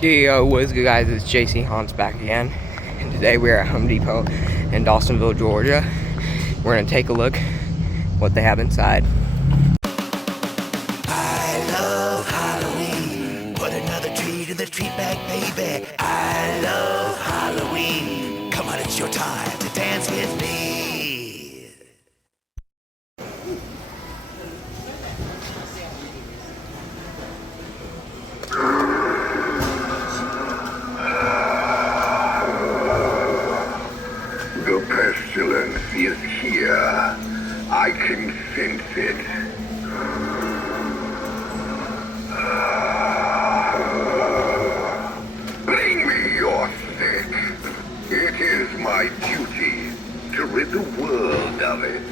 Yo, what's good guys, it's JC Hans back again, and today we're at Home Depot in Dawsonville, Georgia. We're gonna take a look what they have inside. I love Halloween. Put another tree in the treat bag, baby. I love Halloween. Come on, it's your time to dance with me. The pestilence is here. I can sense it. Bring me your sick. It is my duty to rid the world of it.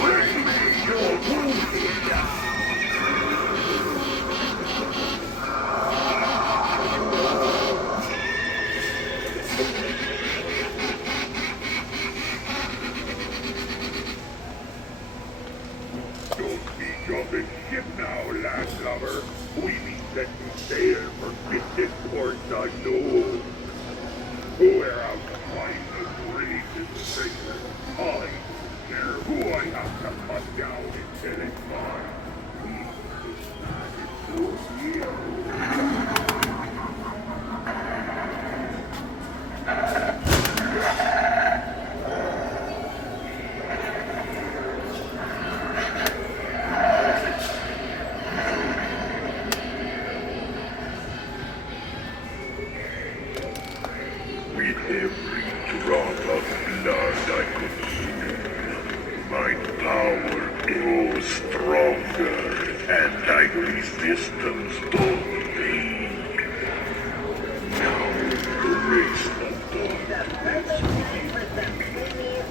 Bring me your wounded. Don't be jumping ship now, landlubber. We be setting sail for distant ports unknown. We're out to find the great in the sacred. I don't care who I have to cut down until it's mine. We decided to you. With every drop of blood I consume, my power grows stronger, and I resistance don't fade. Now the race of darkness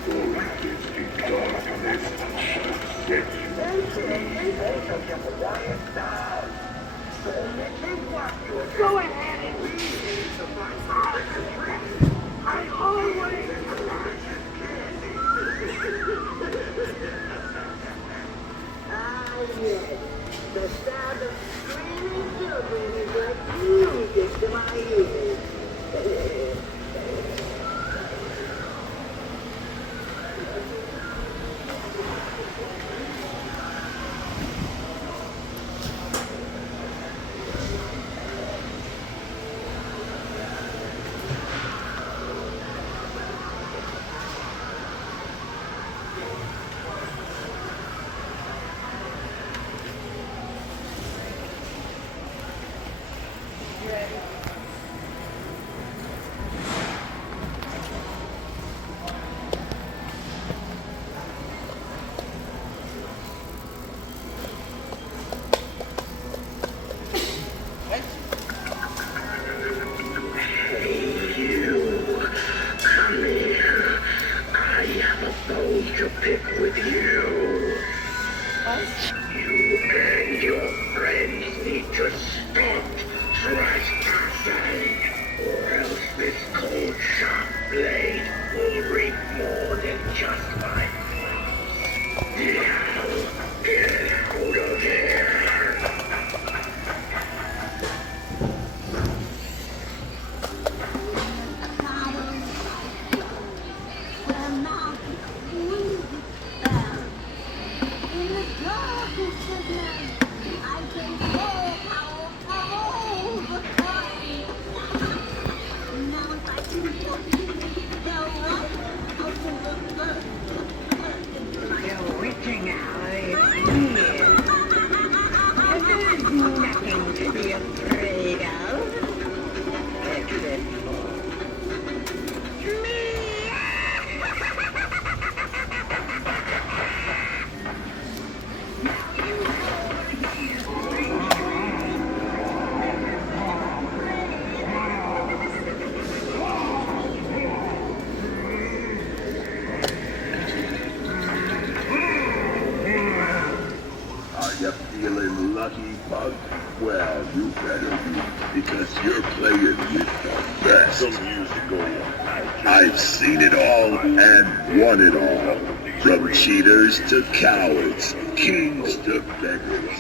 will resisting darkness shall set you free. Go ahead and read it. I always Ah, yes. The sound of screaming children is like music to my ears. Come here. I have a bone to pick with you. You and your friends need to stop trespassing, or else this cold sharp blade will reap more than just my crops. Now, get out of here. You're reaching out at me. There's nothing to be afraid of. Except for me. Are you feeling lucky, Bug? Well, you better be, because you're playing with the best. Some years ago, I've seen it all and won it all. From cheaters to cowards, kings to beggars.